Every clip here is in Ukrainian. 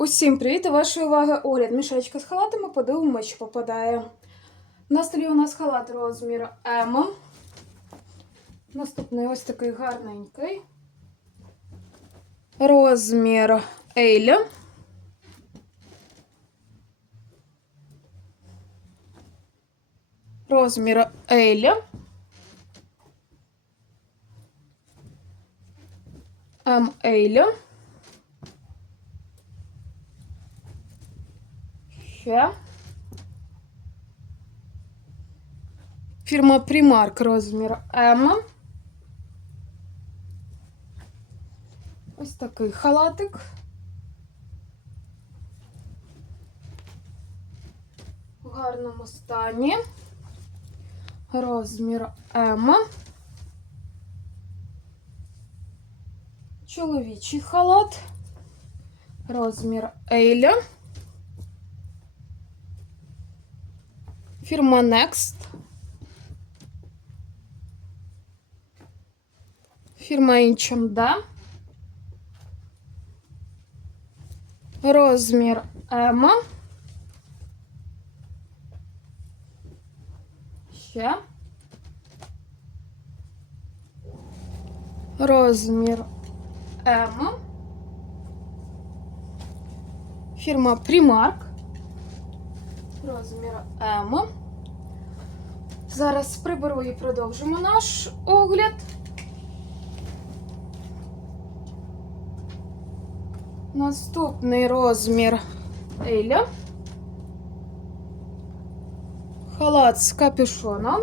Усім привіт! До вашої уваги огляд мішечка з халатами. Подивимося, що попадає. На столі у нас халат розміру М. Наступний ось такий гарненький. Розмір L. Розмір L. ML. Ще. Фірма Primark розмір М. Ось такий халатик. В гарному стані. Розмір М. Чоловічий халат. Розмір L. Фірма Next. Фірма H&M. Розмір М. Ще. Розмір М. Фірма Primark. Розмір М. Зараз приберу і продовжимо наш огляд. Наступний розмір Еля. Халат з капюшоном.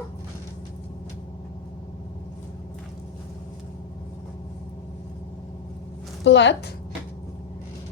Плед.